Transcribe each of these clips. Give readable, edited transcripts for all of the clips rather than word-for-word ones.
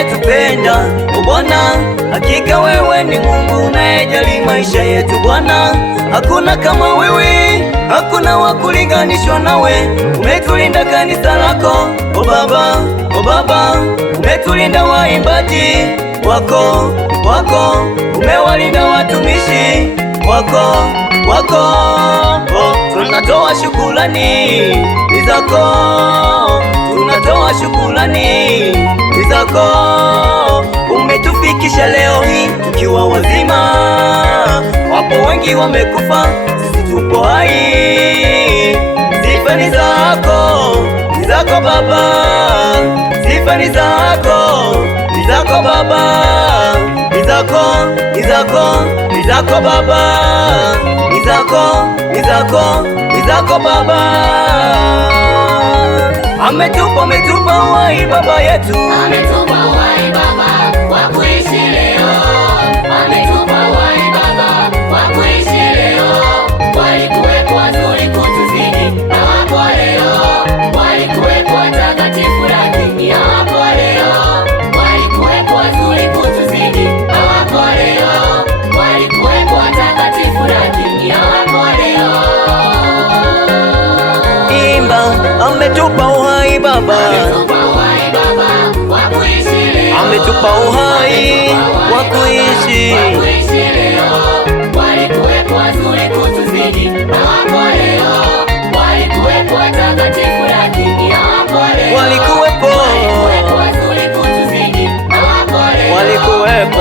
unayetupenda Bwana, hakika wewe ni Mungu unayejali maisha yetu Bwana. Hakuna kama wewe, hakuna wa kulinganishwa nawe. Umetulinda kanisa lako, o Baba, o Baba, umetulinda waimbaji wako, umewalinda watumishi wako. Tunatoa shukrani zako, tunatoa shukrani zako. Umetufikisha leo hii tukiwa wazima. Wapo wengi wamekufa, sisi tupo hai. Sifa ni zako, ni zako Baba. Sifa ni zako, ni zako Baba. Ni zako, ni zako, ni zako Baba. Ni zako, ni zako, ni zako Baba. Ametupa uhai Baba yetu, ametupa uhai Baba wa kuishi leo. Ametupa uhai Baba wa kuishi leo. Walikuwepo wazuri kutuzidi na wapo leo. Walikuwepo watakatifu lakini hawapo leo. Walikuwepo wazuri kutuzidi na wapo leo. Walikuwepo watakatifu lakini hawapo leo. Imba, ametupa uhai Baba, ametupa uhai Baba wa kuishi leo. Ametupa uhai wa kuishi leo. Walikuwepo wazuri kutuzidi na hawapo leo. Walikuwepo watakatifu lakini hawapo leo. Walikuwepo wazuri kutuzidi na hawapo leo. Walikuwepo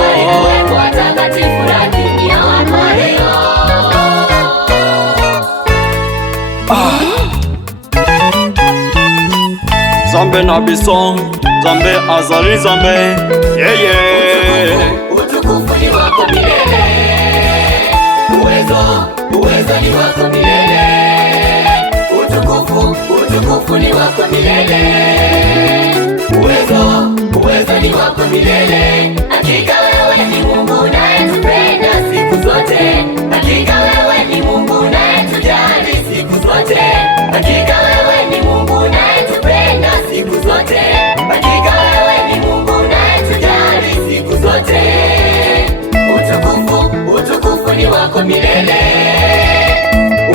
watakatifu lakini hawapo leo. Zambe na Bison, Zambe Azali Zambe, Utukufu ni wako milele. Uwezo ni wako milele. Utukufu ni wako milele. Uwezo ni wako milele. Hakika wewe ni Mungu unayetupenda siku zote. Hakika wewe ni Mungu unayetujali siku zote. Hakika wewe ni Mungu unayetupenda siku zote. Hakika wewe ni Mungu unayetujali siku zote. Utukufu ni wako milele.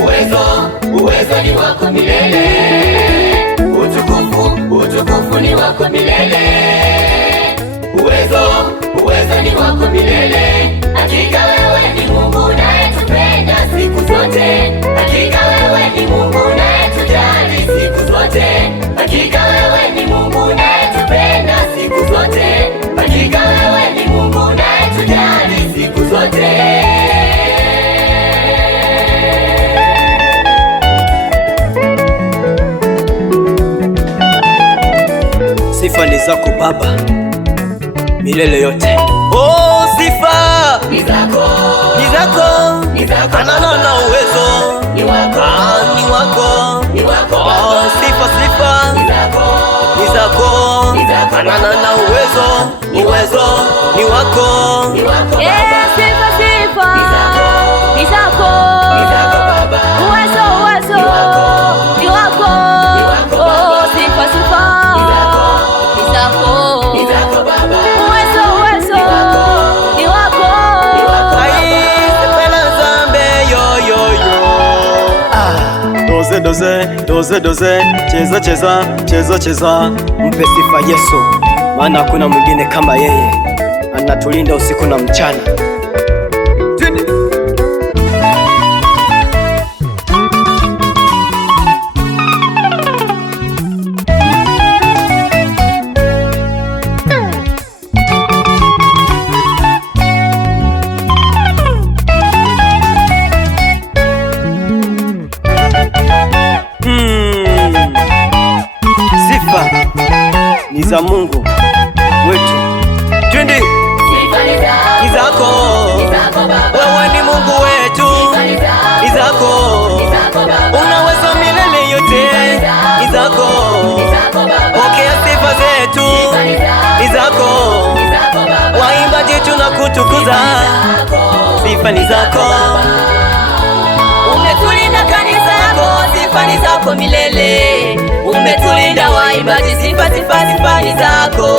Uwezo ni wako milele. Utukufu ni wako milele. Uwezo ni wako milele. Hakika wewe ni Mungu unayetupenda siku zote. Hakika wewe ni Mungu unayetujali siku zote. Hakika wewe ni Mungu unayetupenda siku zote. Hakika wewe ni Mungu unayetujali siku zote. Sifa ni zako Baba milele yote. Oh, sifa ni zako, ni zako, ni zako. Anana na uwezo ni wako, ni wako, ni wako oh, Baba. sifa ni zako, ni zako, ni zako. Anana na uwezo ni wako, ni wako Baba. Sifa ni zako, ni zako, ni zako Baba. uwezo ni wako, oh, sifa ni zako, ni zako, ni zako Baba. uwezo ni wako, Ai, sepela Zambe yo. Doze, cheza. Mpe sifa Yesu, maana hakuna mwingine kama yeye. Anatulinda usiku na mchana. Sifa ni za Mungu wetu. Twende. Sifa Ni zako, wewe ni Mungu wetu. Ni zako, unaweza milele yote. Ni zako, pokea sifa zetu. Ni zako, waimbaji tunakutukuza. Sifa ni zako, umetulinda kanisa lako. sifa ni zako milele. Umetulinda waimbaji, sifa sifa sifa ni zako.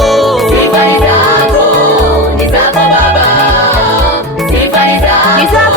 Sifa ni zako, ni zako Baba. Sifa ni zako.